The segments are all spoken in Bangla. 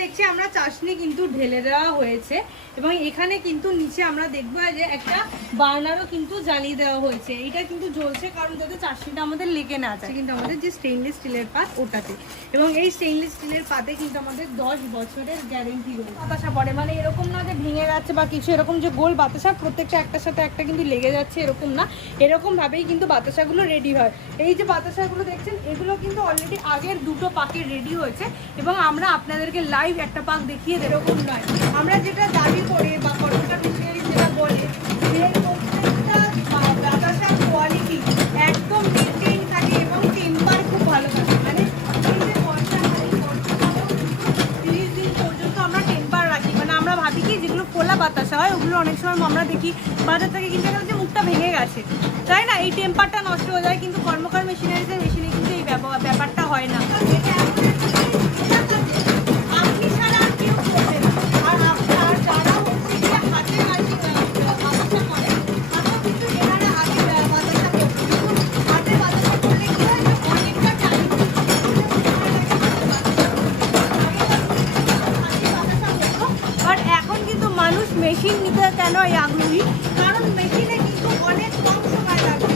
দেখছি আমরা চাশনি কিন্তু ঢেলে দেওয়া হয়েছে এবং এখানে কিন্তু নিচে আমরা দেখবো যে একটা বার্নারও কিন্তু জ্বালিয়ে দেওয়া হয়েছে। এটা কিন্তু জ্বলছে কারণ যাতে চাশনিটা আমাদের লেগে না যায়, কিন্তু আমাদের যে স্টেইনলেস স্টিলের পাত ওটাতে, এবং এই স্টেইনলেস স্টিলের পাতে কিন্তু আমাদের 10 বছরের গ্যারেন্টি রয়েছে। বাতাসা পড়ে মানে এরকম না যে ভেঙে যাচ্ছে বা কিছু, এরকম যে গোল বাতাসা প্রত্যেকটা একটার সাথে একটা কিন্তু লেগে যাচ্ছে এরকম না, এরকম ভাবেই কিন্তু বাতাসাগুলো রেডি হয়। এই যে বাতাসাগুলো দেখছেন এগুলো কিন্তু অলরেডি আগের দুটো পাকে রেডি হয়েছে এবং আমরা আপনাদেরকে লাইভ একটা পাক দেখিয়ে এরকম নয়। আমরা যেটা দাবি করি বা কর্মকার মিশনারি যেটা বলে যে প্রত্যেকটা বাতাসার কোয়ালিটি একদম মেনটেইন থাকে এবং টেম্পার খুব ভালো থাকে। মানে এই যে বর্ষা 30 দিন পর্যন্ত আমরা টেম্পার রাখি। মানে আমরা ভাবি কি যেগুলো খোলা বাতাসা হয় ওগুলো অনেক সময় আমরা দেখি বাজার থেকে কিনতে গেলে যে মুখটা ভেঙে গেছে, তাই না, এই টেম্পারটা নষ্ট হয়ে যায়, কিন্তু কর্মকার মেশিনারিজের মেশিনে কিন্তু এই ব্যাপারটা হয় না। মেশিন নিতে কেন আগ্রহী, কারণ মেশিনে কিন্তু অনেক কম সময় লাগে।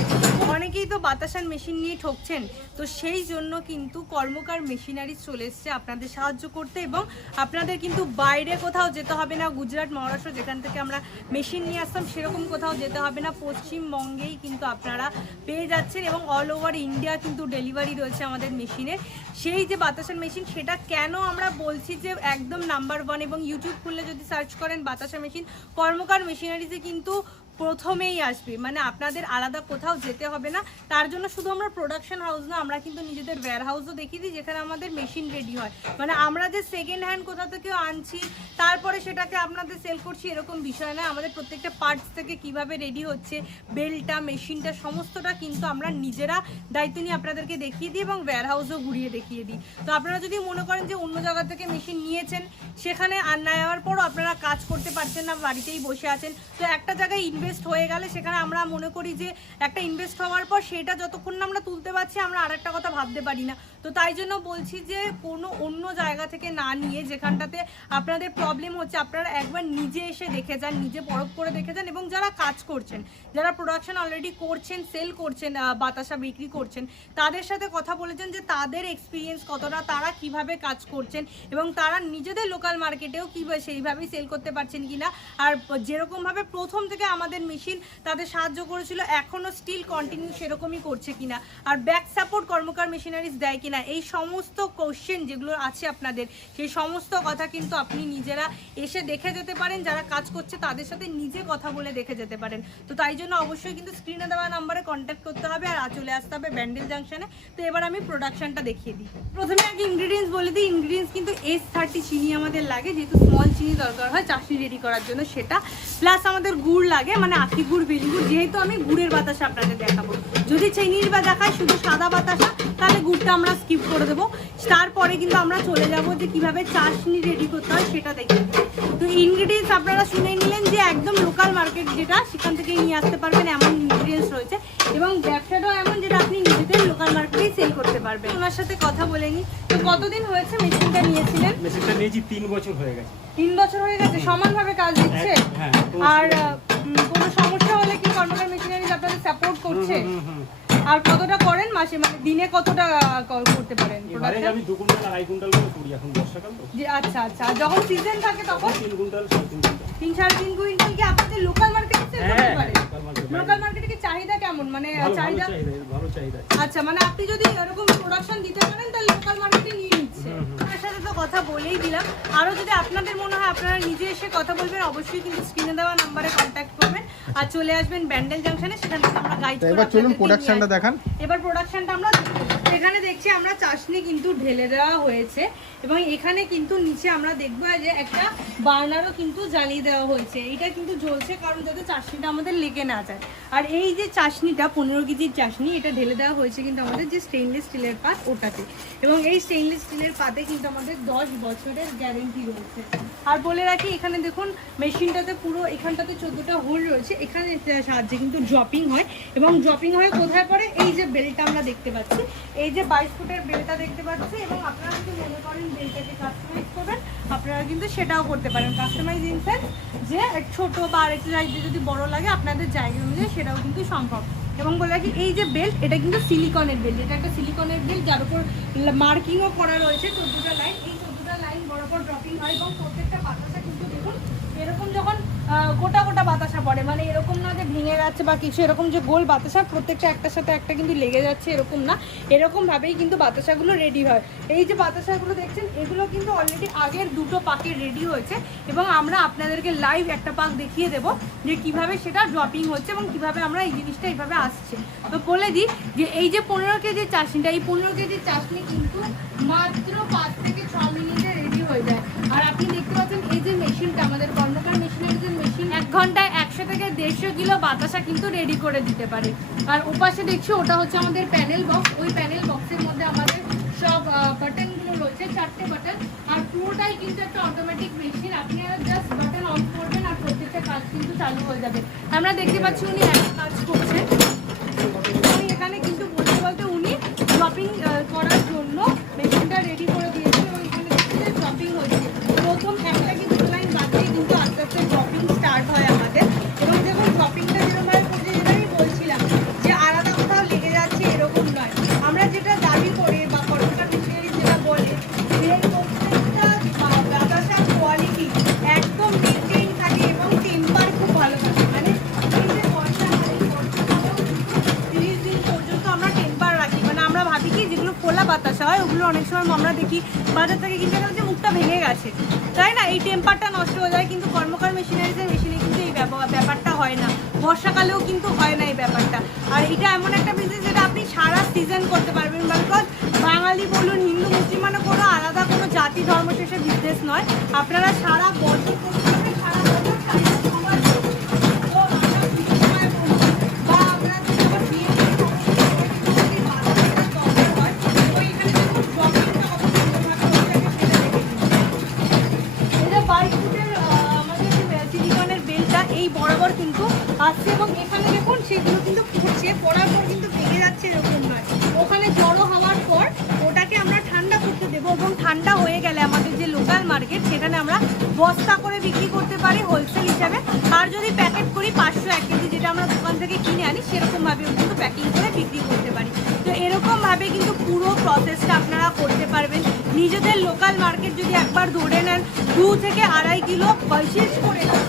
অনেকেই তো বাতাসার মেশিন নিয়ে ঠকছেন, তো সেই জন্য কিন্তু কর্মকার মেশিনারি চলে এসছে আপনাদের সাহায্য করতে, এবং আপনাদের কিন্তু বাইরে কোথাও যেতে হবে না। গুজরাট, মহারাষ্ট্র যেখান থেকে আমরা মেশিন নিয়ে আসতাম সেরকম কোথাও যেতে হবে না, পশ্চিমবঙ্গেই কিন্তু আপনারা পেয়ে যাচ্ছেন এবং অল ওভার ইন্ডিয়া কিন্তু ডেলিভারি রয়েছে আমাদের মেশিনের। সেই যে বাতাসার মেশিন সেটা কেন আমরা বলছি যে একদম নাম্বার 1, এবং ইউটিউব খুললে যদি সার্চ করেন বাতাসা মেশিন কর্মকার মেশিনারিতে কিন্তু প্রথমেই আসবে। মানে আপনাদের আলাদা কোথাও যেতে হবে না। তার জন্য শুধু আমরা প্রোডাকশন হাউস না, আমরা কিন্তু নিজেদের ওয়্যার হাউসও দেখিয়ে দিই যেখানে আমাদের মেশিন রেডি হয়। মানে আমরা যে সেকেন্ড হ্যান্ড কোথা থেকেও আনছি তারপরে সেটাকে আপনাদের সেল করছি এরকম বিষয় না। আমাদের প্রত্যেকটা পার্টস থেকে কিভাবে রেডি হচ্ছে, বেলটা, মেশিনটা, সমস্তটা কিন্তু আমরা নিজেরা দায়িত্ব নিয়ে আপনাদেরকে দেখিয়ে দিই এবং ওয়্যার হাউসও ঘুরিয়ে দেখিয়ে দিই। তো আপনারা যদি মনে করেন যে অন্য জায়গা থেকে মেশিন নিয়েছেন, সেখানে আর নেওয়ার পরও আপনারা কাজ করতে পারছেন না, বাড়িতেই বসে আছেন, তো একটা জায়গায় ইনভেস্ট হয়ে গেলে সেখানে আমরা মনে করি যে একটা ইনভেস্ট হওয়ার পর সেটা যতক্ষণ না আমরা তুলতে পারছি আমরা আরেকটা কথা ভাবতে পারি না। তো তাই জন্য বলছি যে কোনো অন্য জায়গা থেকে না নিয়ে যেখানটাতে আপনাদের প্রবলেম হচ্ছে আপনারা একবার নিজে এসে দেখে যান, নিজে পরখ করে দেখে যান, এবং যারা কাজ করছেন, যারা প্রোডাকশন অলরেডি করছেন, সেল করছেন, বাতাসা বিক্রি করছেন, তাদের সাথে কথা বলেছেন যে তাদের এক্সপিরিয়েন্স কতটা, তারা কিভাবে কাজ করছেন এবং তারা নিজেদের লোকাল মার্কেটেও কীভাবে সেইভাবেই সেল করতে পারছেন কিনা, আর যেরকমভাবে প্রথম থেকে আমাদের মেশিন তাদের সাহায্য করেছিল এখনও স্টিল কন্টিনিউ সেরকমই করছে কিনা, আর ব্যাক সাপোর্ট কর্মকার মেশিনারিজ দেয় কিনা, এই সমস্ত কোশ্চেন যেগুলো আছে আপনাদের, সেই সমস্ত কথা কিন্তু আপনি নিজেরা এসে দেখে যেতে পারেন। যারা কাজ করছে তাদের সাথে নিজে কথা বলে দেখে যেতে পারেন। তো তাই জন্য অবশ্যই কিন্তু স্ক্রিনে দেওয়া নাম্বারে কন্ট্যাক্ট করতে হবে আর চলে আসতে হবে ব্যান্ডেল জাংশনে। তো এবার আমি প্রোডাকশনটা দেখিয়ে দিই। প্রথমে আগে ইনগ্রিডিয়েন্টস বলে দিই। ইনগ্রিডিয়েন্টস কিন্তু S30 চিনি আমাদের লাগে, যেহেতু স্মল চিনি দরকার হয় চাশনি রেডি করার জন্য, সেটা প্লাস আমাদের গুড় লাগে, মানে আখি গুড়, বেলি গুড়। যেহেতু আমি গুড়ের বাতাসা আপনাদের দেখাবো, যদি চিনির বা দেখায় শুধু সাদা বাতাসা তাহলে গুড়টা আমরা স্কিপ করে দেবো। তারপরে কিন্তু আমরা চলে যাব যে কিভাবে চাশনি রেডি করতে হয় সেটা দেখিয়ে দেবো। তো ইনগ্রিডিয়েন্টস আপনারা শুনে নিলেন যে একদম লোকাল মার্কেট যেটা সেখান থেকে নিয়ে আসতে পারবেন এমন ইনগ্রিডিয়েন্টস রয়েছে, এবং ব্যবসাটাও এমন যেটা আপনি নিজেদের লোকাল মার্কেটেই সেল করতে পারবেন। ওনার সাথে কথা বলে নিই। তো কতদিন হয়েছে মেশিনটা নিয়েছিলেন? মেশিনটা নিয়েছি 3 বছর হয়ে গেছে। 3 বছর হয়ে গেছে, সমানভাবে কাজ দিচ্ছে? হ্যাঁ। আর কোনো সমস্যা হলে কি কর্মকার মেশিনারিজ আপনাদের সাপোর্ট করছে? আর কতটা করেন মাসে, মানে দিনে কতটা করতে পারেন? আমি 2 কুইন্টাল 2.5 কুইন্টাল করে করি, এখন বর্ষাকাল তো। জি, আচ্ছা আচ্ছা। যখন সিজন থাকে তখন 3 কুইন্টাল 3.5 কুইন্টাল কি আপনাদের লোকাল মার্কেটে সেল করতে পারেন? লোকাল মার্কেটে কি চাহিদা কেমন, মানে চাহিদা? ভালো চাহিদা। আচ্ছা, মানে আপনি যদি এরকম প্রোডাকশন দিতে পারেন তাহলে লোকাল মার্কেটে নিয়ে নিচ্ছে। আপনার সাথে তো কথা বলেই দিলাম। আরো যদি আপনাদের মনে হয় আপনারা নিজে এসে কথা বলবেন, অবশ্যই কিন্তু স্ক্রিনে দেওয়া নাম্বারে কন্ট্যাক্ট করবেন আর চলে আসবেন ব্যান্ডেল জাংশনে, সেখান থেকে আমরা গাইড করব। এবার চলুন প্রোডাকশনটা দেখান। এবার প্রোডাকশনটা আমরা এখানে দেখছি আমরা চাশনি কিন্তু ঢেলে দেওয়া হয়েছে এবং এখানে কিন্তু নিচে আমরা দেখবো যে একটা বার্নারও কিন্তু জ্বালিয়ে দেওয়া হয়েছে। এটা কিন্তু জ্বলছে কারণ যাতে চাশনিটা আমাদের লেগে না যায়। আর এই যে চাশনিটা 15 কেজির চাশনি, এটা ঢেলে দেওয়া হয়েছে কিন্তু আমাদের যে স্টেইনলেস স্টিলের পাত ওটাতে, এবং এই স্টেইনলেস স্টিলের পাতে কিন্তু আমাদের 10 বছরের গ্যারেন্টি রয়েছে। আর বলে রাখি এখানে দেখুন মেশিনটাতে পুরো এখানটাতে 14টা হোল রয়েছে, এখানে সাহায্যে কিন্তু ড্রপিং হয়, এবং ড্রপিং হয়ে কোথায় পড়ে, এই যে বেলটা আমরা দেখতে পাচ্ছি, এই যে 22 ফুটের বেলটা দেখতে পাচ্ছি, এবং আপনারা যদি মনে করেন বেলটাকে কাস্টমাইজ করবেন আপনারা কিন্তু সেটাও করতে পারেন কাস্টমাইজ ইনসেন্ট, যে ছোট বা আরেকটু চাইতে যদি বড় লাগে আপনাদের জায়গা অনুযায়ী সেটাও কিন্তু সম্ভব। এবং বলে রাখি এই যে বেল্ট, এটা কিন্তু সিলিকনের বেল্ট, এটা একটা সিলিকনের বেল্ট যার উপর মার্কিংও করা রয়েছে 14টা লাইন। এই 14টা লাইন বরাবর ড্রপিং হয় এবং প্রত্যেকটা বাতাসা কিন্তু দেখুন এরকম যখন গোটা গোটা বাতাসা পড়ে, মানে এরকম না যে ভেঙে যাচ্ছে বা কিছু, এরকম যে গোল বাতাসা প্রত্যেকটা একটার সাথে একটা কিন্তু লেগে যাচ্ছে এরকম না, এরকমভাবেই কিন্তু বাতাসাগুলো রেডি হয়। এই যে বাতাসাগুলো দেখছেন এগুলো কিন্তু অলরেডি আগের দুটো পাকে রেডি হয়েছে এবং আমরা আপনাদেরকে লাইভ একটা পাক দেখিয়ে দেবো যে কিভাবে সেটা ড্রপিং হচ্ছে এবং কিভাবে আমরা এই জিনিসটা এইভাবে আসছে। তো বলে দিই যে এই যে 15 কেজি চাশনিটা, এই 15 কেজি চাশনি কিন্তু মাত্র 5 থেকে 6 মিনিটে রেডি হয়ে যায়। আর আপনি দেখতে পাচ্ছেন এই যে মেশিনটা, আমাদের কর্মকার মেশিনারিজের মেশিন 1 ঘন্টায় 100 থেকে 150 কিলো বাতাসা কিন্তু রেডি করে দিতে পারে। আর ওপাশে দেখছি ওটা হচ্ছে আমাদের প্যানেল বক্স, ওই প্যানেল বক্সের মধ্যে আমাদের সব বাটনগুলো রয়েছে, 4টে বাটন। আর পুরোটাই কিন্তু একটা অটোমেটিক মেশিন, আপনি জাস্ট বাটন অন করবেন আর প্রত্যেকটা কাজ কিন্তু চালু হয়ে যাবে। আমরা দেখতে পাচ্ছি উনি একটা কাজ করছেন, উনি এখানে কিন্তু বলতে বলতে উনি ড্রপিং করার জন্য মেশিনটা রেডি করে দিয়েছে এবং এখানে দেখছি ড্রপিং হচ্ছে। প্রথম একটা কি দুটো লাইন বাদেই কিন্তু আস্তে আস্তে ড্রপিং স্টার্ট হয় আমাদের। এবং দেখুন ড্রপিংটা যেরকমভাবে করছে, যেটা আমি বলছিলাম যে আলাদা কোথাও লেগে যাচ্ছে এরকম নয়। আমরা যেটা দাবি করি বা কর্মকার মেশিনারি যেটা বলে যে প্রত্যেকটা বাতাসার কোয়ালিটি একদম মেনটেন থাকে এবং টেম্পার খুব ভালো থাকে। মানে এই যে বর্ষা, এই বর্ষাকালেও কিন্তু 30 দিন পর্যন্ত আমরা টেম্পার রাখি। মানে আমরা ভাবি কি যেগুলো খোলা বাতাসা হয় ওগুলো অনেক সময় আমরা দেখি বাজার থেকে কিনতে গেলে যে মুখটা ভেঙে গেছে, তাই না, এই টেম্পারটা নষ্ট হয়ে যায়। কিন্তু কর্মকার মেশিনারিজের মেশিনে কিন্তু এই ব্যাপারটা হয় না, বর্ষাকালেও কিন্তু হয় না এই ব্যাপারটা। আর এটা এমন একটা বিজনেস যেটা আপনি সারা সিজন করতে পারবেন, বিকজ বাঙালি বলুন হিন্দু মুসলমানও কোনো আলাদা কোনো জাতি ধর্ম শেষে বিজনেস নয়, আপনারা সারা বছর করতে পারবেন, সারা বছর চাইলে সবার জন্য। তো আমরা বিনিময় বলুন বা আমরা যখন বিয়ে করি যদি বাচ্চাদের দরকার হয়, তো এখানে দেখুন ড্রপিংটা কত সুন্দরভাবে হচ্ছে আগে সেটা দেখে নিন। এটা 22 ফুটের আমাদের যে সিলিকনের বেলটা এই বরাবর কিন্তু আসছে এবং এখানে দেখুন সেগুলো কিন্তু পড়ছে, পড়ার পর কিন্তু ভেঙে যাচ্ছে এরকম নয়। ওখানে জড়ো হওয়ার পর ওটাকে আমরা ঠান্ডা করতে দেবো এবং ঠান্ডা হয়ে গেলে আমাদের যে লোকাল মার্কেট সেখানে আমরা বস্তা করে বিক্রি করতে পারি হোলসেল হিসাবে। আর যদি প্যাকেট করি 501 কেজি যেটা আমরা দোকান থেকে কিনে আনি সেরকমভাবেও কিন্তু প্যাকিং করে বিক্রি করতে পারি। তো এরকমভাবে কিন্তু পুরো প্রসেসটা আপনারা করতে পারবেন। নিজেদের লোকাল মার্কেট যদি একবার ধরে নেন 2 থেকে 2.5 কিলো পারচেজ করে নেন,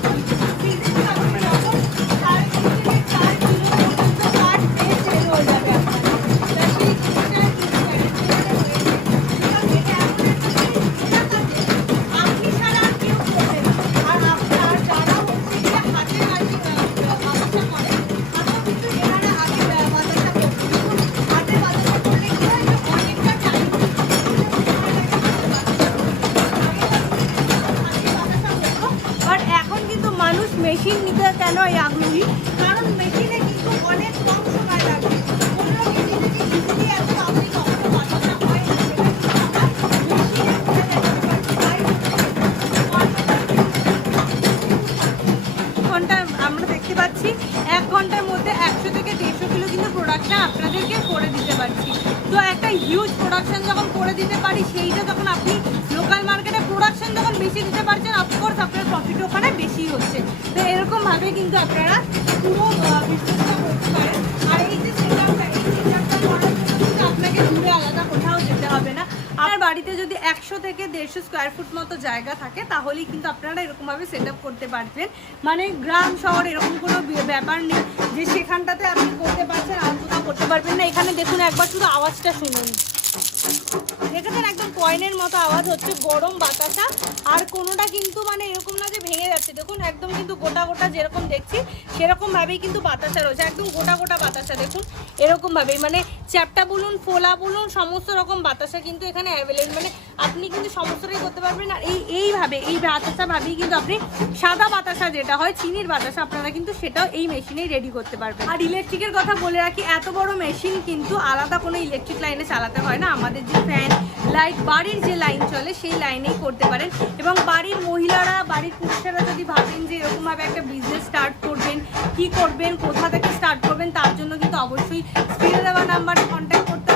মেশিন নিতে কেন আগ্রহী, কারণ মেশিনে কিন্তু অনেক কম সময় লাগে। 15 কেজি থেকে ইজিলি এত তাড়াতাড়ি কখনো বাতাসা হয় না, ঘন্টা আমরা দেখতে পাচ্ছি 1 ঘন্টার মধ্যে 100 থেকে 150 কিলো কিন্তু প্রোডাকশন আপনাদেরকে করে দিতে পারছি। তো একটা হিউজ প্রোডাকশন যখন করে দিতে পারি, সেইটা যখন আপনি লোকাল মার্কেটে প্রোডাকশন যখন বেশি দিতে পারছেন, অফকোর্স আপনার প্রফিট ওখানে বেশি হচ্ছে। তো এরকমভাবে কিন্তু আপনারা পুরো বিজনেসটা করতে পারেন। আর এই যে সেটআপটা, এই সেটআপটা করার জন্য কিন্তু আপনাকে দূরে আলাদা কোথাও যেতে হবে না। আপনার বাড়িতে যদি 100 থেকে 150 স্কোয়ার ফুট মতো জায়গা থাকে তাহলেই কিন্তু আপনারা এরকমভাবে সেট আপ করতে পারবেন। মানে গ্রাম শহর এরকম কোনো ব্যাপার নেই যে সেখানটাতে আপনি করতে পারছেন আর কোথাও করতে পারবেন না। এখানে দেখুন একবার শুধু আওয়াজটা শুনুন, দেখেছেন একদম কয়েনের মতো আওয়াজ হচ্ছে, গরম বাতাসা। আর কোনোটা কিন্তু মানে এরকম না যে ভেঙে যাচ্ছে, দেখুন একদম কিন্তু গোটা গোটা যেরকম দেখছি সেরকমভাবেই কিন্তু বাতাসা রয়েছে, একদম গোটা গোটা বাতাসা। দেখুন এরকমভাবেই মানে চ্যাপটা বলুন ফোলা বলুন সমস্ত রকম বাতাসা কিন্তু এখানে অ্যাভেলেবল, মানে আপনি কিন্তু সমস্তটাই করতে পারবেন। আর এইভাবে এই বাতাসা ভাবেই কিন্তু আপনি সাদা বাতাসা যেটা হয় চিনির বাতাসা আপনারা কিন্তু সেটাও এই মেশিনেই রেডি করতে পারবেন। আর ইলেকট্রিকের কথা বলে রাখি, এত বড় মেশিন কিন্তু আলাদা কোনো ইলেকট্রিক লাইনে চালাতে হয় না। আমাদের যে ফ্যান লাইট বাড়ির যে লাইন চলে সেই লাইনেই করতে পারেন। এবং বাড়ির মহিলারা বাড়ির পুরুষেরা যদি ভাবেন যে এরকমভাবে একটা বিজনেস স্টার্ট করবেন, কি করবেন, কোথা থেকে স্টার্ট করবেন, তার জন্য কিন্তু অবশ্যই স্ক্রিনে দেওয়া নাম্বারে কন্ট্যাক্ট করতে